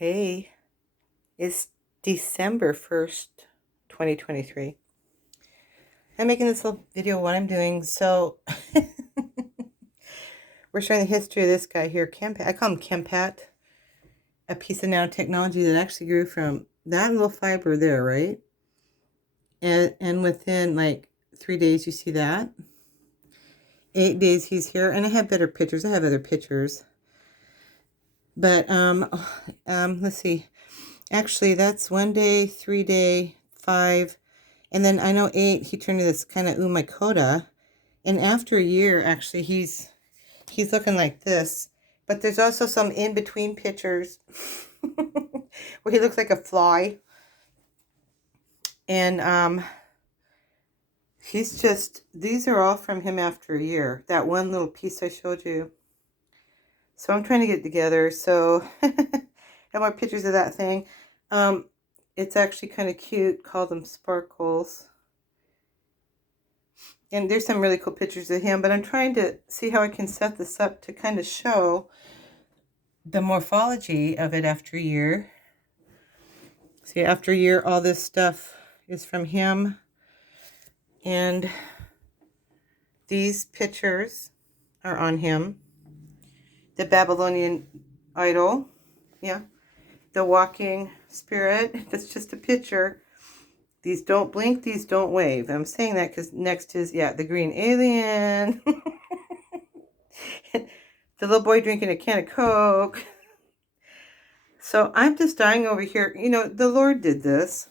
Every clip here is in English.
Hey, it's December 1st, 2023. I'm making this little video of what I'm doing. So, we're showing the history of this guy here, Chempat. I call him Chempat, a piece of nanotechnology that actually grew from that little fiber there, right? And within like 3 days, you see that. 8 days, he's here. And I have better pictures. I have other pictures. But, let's see. Actually, that's 1 day, 3 day, 5. And then I know 8, he turned to this kind of umikota. And after a year, actually, he's looking like this. But there's also some in-between pictures where he looks like a fly. And these are all from him after a year. That one little piece I showed you. So I'm trying to get it together. So I have more pictures of that thing. It's actually kind of cute. Call them sparkles. And there's some really cool pictures of him, but I'm trying to see how I can set this up to kind of show the morphology of it after a year. See, after a year, all this stuff is from him. And these pictures are on him. The Babylonian idol. Yeah. The walking spirit. That's just a picture. These don't blink, these don't wave. I'm saying that because next is, the green alien. The little boy drinking a can of Coke. So I'm just dying over here. You know, the Lord did this.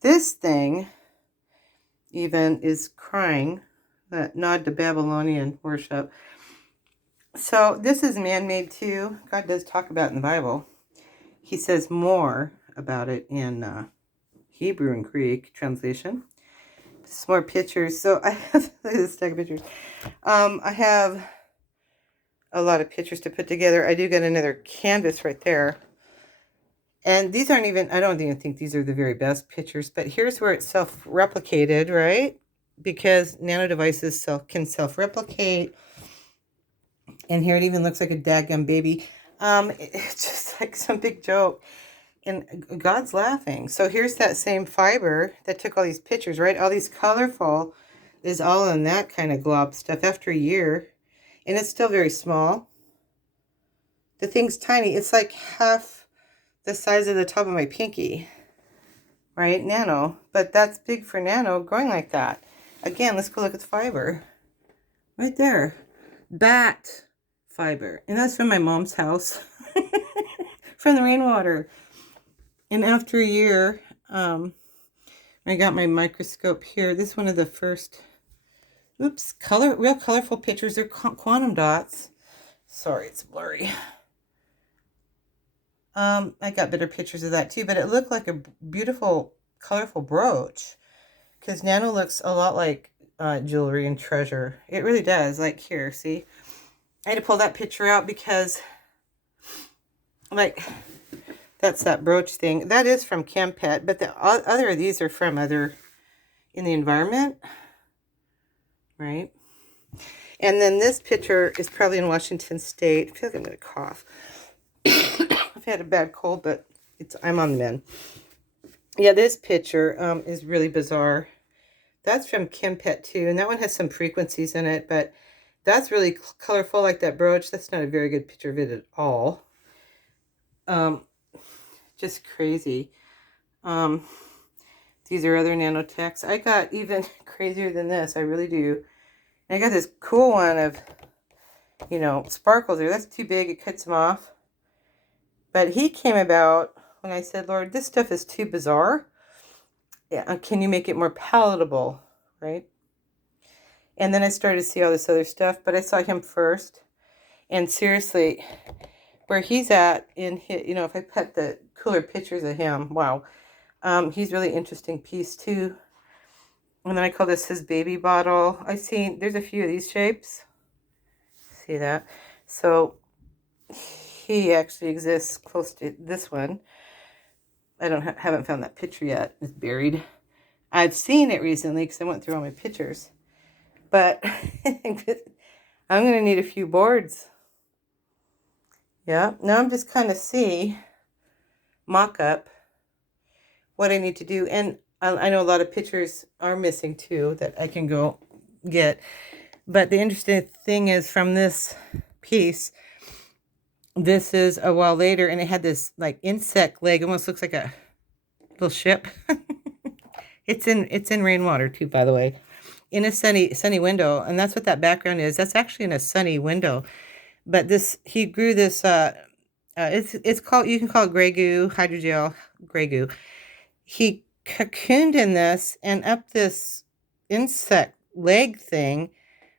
This thing even is crying. That nod to Babylonian worship. So this is man-made too. God does talk about it in the Bible. He says more about it in Hebrew and Greek translation. Some more pictures. So I have this stack of pictures. I have a lot of pictures to put together. I do get another canvas right there. And these aren't even, I don't even think these are the very best pictures, but here's where it's self-replicated, right? Because nano devices can self-replicate. And here it even looks like a daggum baby. It's just like some big joke. And God's laughing. So here's that same fiber that took all these pictures, right? All these colorful is all in that kind of glob stuff after a year. And it's still very small. The thing's tiny. It's like half the size of the top of my pinky, right? Nano. But that's big for nano growing like that. Again, let's go look at the fiber. Right there. Bat fiber. And that's from my mom's house. From the rainwater. And after a year, I got my microscope here. This is one of the first, real colorful pictures. They're quantum dots. Sorry, it's blurry. I got better pictures of that too, but it looked like a beautiful, colorful brooch. Because nano looks a lot like jewelry and treasure. It really does. Like here, see? I had to pull that picture out because, like, that's that brooch thing. That is from Chempat, but the other of these are from other in the environment, right? And then this picture is probably in Washington State. I feel like I'm going to cough. I've had a bad cold, but I'm on the mend. Yeah, this picture is really bizarre. That's from Chempat too, and that one has some frequencies in it, but that's really colorful like that brooch. That's not a very good picture of it at all. Just crazy. These are other nanotechs. I got even crazier than this. I really do. And I got this cool one of, sparkles there. That's too big. It cuts them off. But he came about when I said, Lord, this stuff is too bizarre. Yeah, can you make it more palatable, right? And then I started to see all this other stuff, but I saw him first. And seriously, where he's at in his, if I put the cooler pictures of him, wow. He's really interesting piece too. And then I call this his baby bottle. There's a few of these shapes. See that? So he actually exists close to this one. I haven't found that picture yet. It's buried. I've seen it recently because I went through all my pictures. But I'm going to need a few boards. Yeah, now I'm just kind of mock up what I need to do. And I know a lot of pictures are missing too that I can go get. But the interesting thing is from this piece, this is a while later, and it had this like insect leg, almost looks like a little ship. It's in rainwater too, by the way, in a sunny window, and that's what that background is. That's actually in a sunny window. But this, he grew this. It's called, you can call it gray goo, hydrogel gray goo. He cocooned in this, and up this insect leg thing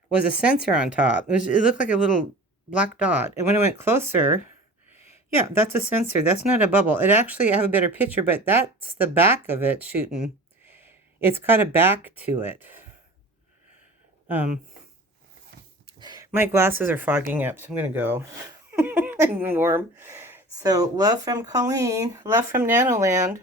was a sensor on top. It looked like a little black dot, and when it went closer, yeah, that's a sensor. That's not a bubble. It actually, I have a better picture, but that's the back of it shooting. It's got a back to it. My glasses are fogging up, so I'm going to go. I'm warm. So, love from Colleen. Love from Nanoland.